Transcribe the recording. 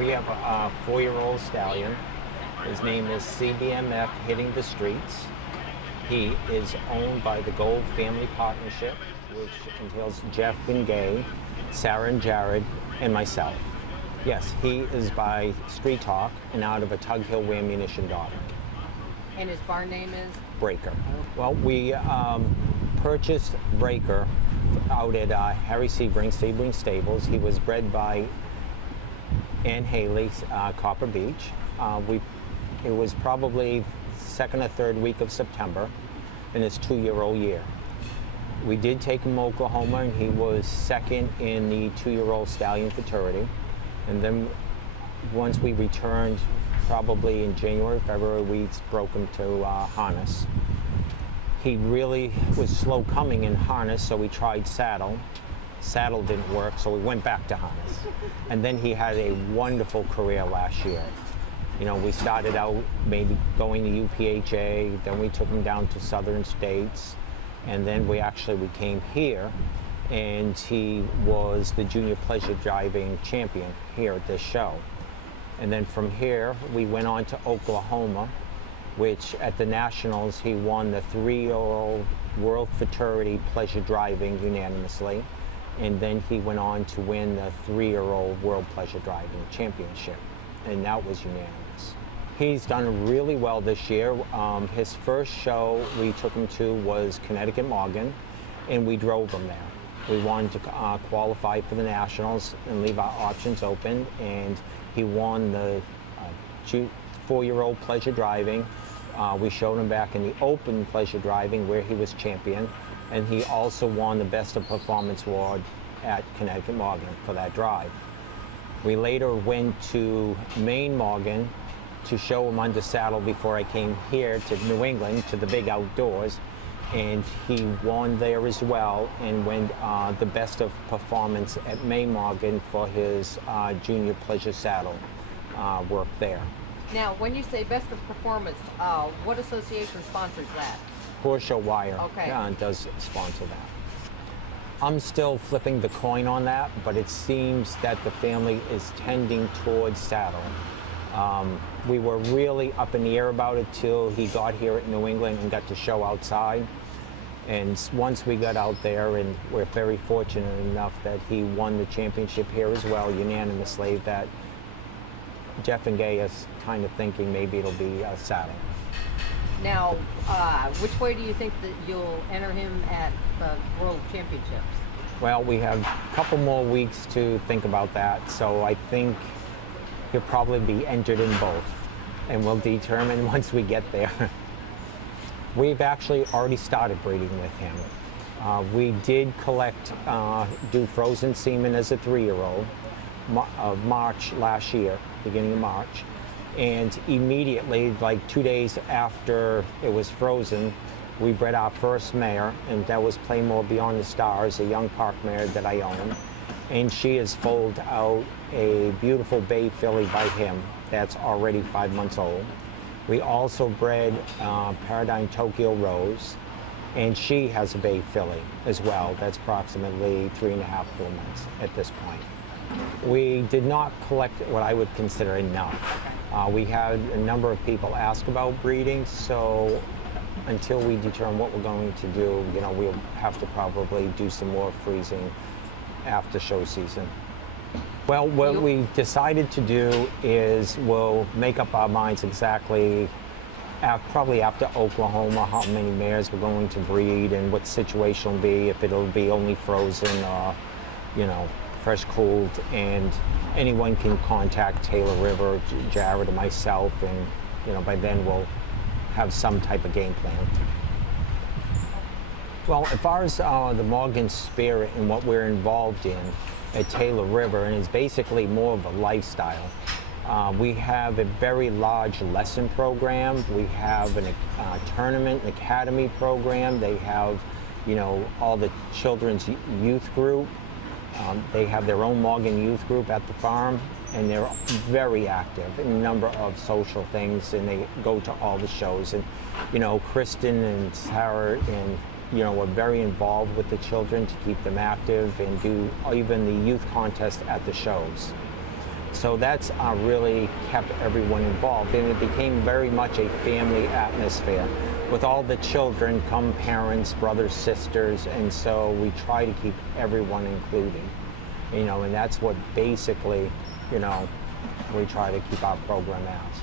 We have a 4-year-old stallion. His name is CBMF Hitting the Streets. He is owned by the Gold Family Partnership, which entails Jeff and Gay, Sarah and Jared, and myself. Yes, he is by Street Talk and out of a Tug Hill ammunition daughter. And his barn name is? Breaker. Well, we purchased Breaker out at Harry Sebring Stables. He was bred by Ann Haley, Copper Beach. It was probably second or third week of September in his 2-year-old year. We did take him to Oklahoma, and he was second in the 2-year-old stallion futurity. And then once we returned, probably in January, February, we broke him to harness. He really was slow coming in harness, so we tried saddle. Saddle didn't work, so we went back to harness. And then he had a wonderful career last year. You know, we started out maybe going to UPHA, then we took him down to Southern States, and then we came here, and he was the junior pleasure driving champion here at this show. And then from here, we went on to Oklahoma, which at the Nationals, he won the 3-year-old World Futurity Pleasure Driving unanimously. And then he went on to win the 3-year-old World Pleasure Driving Championship. And that was unanimous. He's done really well this year. His first show we took him to was Connecticut Morgan, and we drove him there. We wanted to qualify for the Nationals and leave our options open, and he won the 4-year-old pleasure driving. We showed him back in the open pleasure driving where he was champion, and he also won the Best of Performance Award at Connecticut Morgan for that drive. We later went to Maine Morgan to show him under saddle before I came here to New England to the big outdoors, and he won there as well and won the Best of Performance at Maine Morgan for his junior pleasure saddle work there. Now, when you say Best of Performance, what association sponsors that? Horseshoe Wire does sponsor that. I'm still flipping the coin on that, but it seems that the family is tending towards saddle. We were really up in the air about it till he got here at New England and got to show outside. And once we got out there, and we're very fortunate enough that he won the championship here as well, unanimously, that Jeff and Gay is kind of thinking maybe it'll be a saddle. Now, which way do you think that you'll enter him at the World Championships? Well, we have a couple more weeks to think about that, so I think he'll probably be entered in both, and we'll determine once we get there. We've actually already started breeding with him. We did do frozen semen as a 3-year-old of March last year, beginning of March. And immediately, like 2 days after it was frozen, we bred our first mare, and that was Playmore Beyond the Stars, a young park mare that I own. And she has foaled out a beautiful bay filly by him that's already 5 months old. We also bred Paradigm Tokyo Rose, and she has a bay filly as well. That's approximately 3.5, 4 months at this point. We did not collect what I would consider enough. We had a number of people ask about breeding, so until we determine what we're going to do, you know, we'll have to probably do some more freezing after show season. Well, what we decided to do is we'll make up our minds exactly probably after Oklahoma how many mares we're going to breed and what the situation will be, if it'll be only frozen or, you know, fresh cooled, and anyone can contact Taylor River, Jared, or myself, and you know, by then we'll have some type of game plan. Well, as far as the Morgan spirit and what we're involved in at Taylor River, and it's basically more of a lifestyle. We have a very large lesson program. We have a tournament, an academy program. They have, you know, all the children's youth group. They have their own Morgan youth group at the farm, and they're very active in a number of social things, and they go to all the shows. And, you know, Kristen and Sarah and, you know, are very involved with the children to keep them active and do even the youth contest at the shows. So that's really kept everyone involved, and it became very much a family atmosphere. With all the children come parents, brothers, sisters, and so we try to keep everyone included. And that's what basically, we try to keep our program as.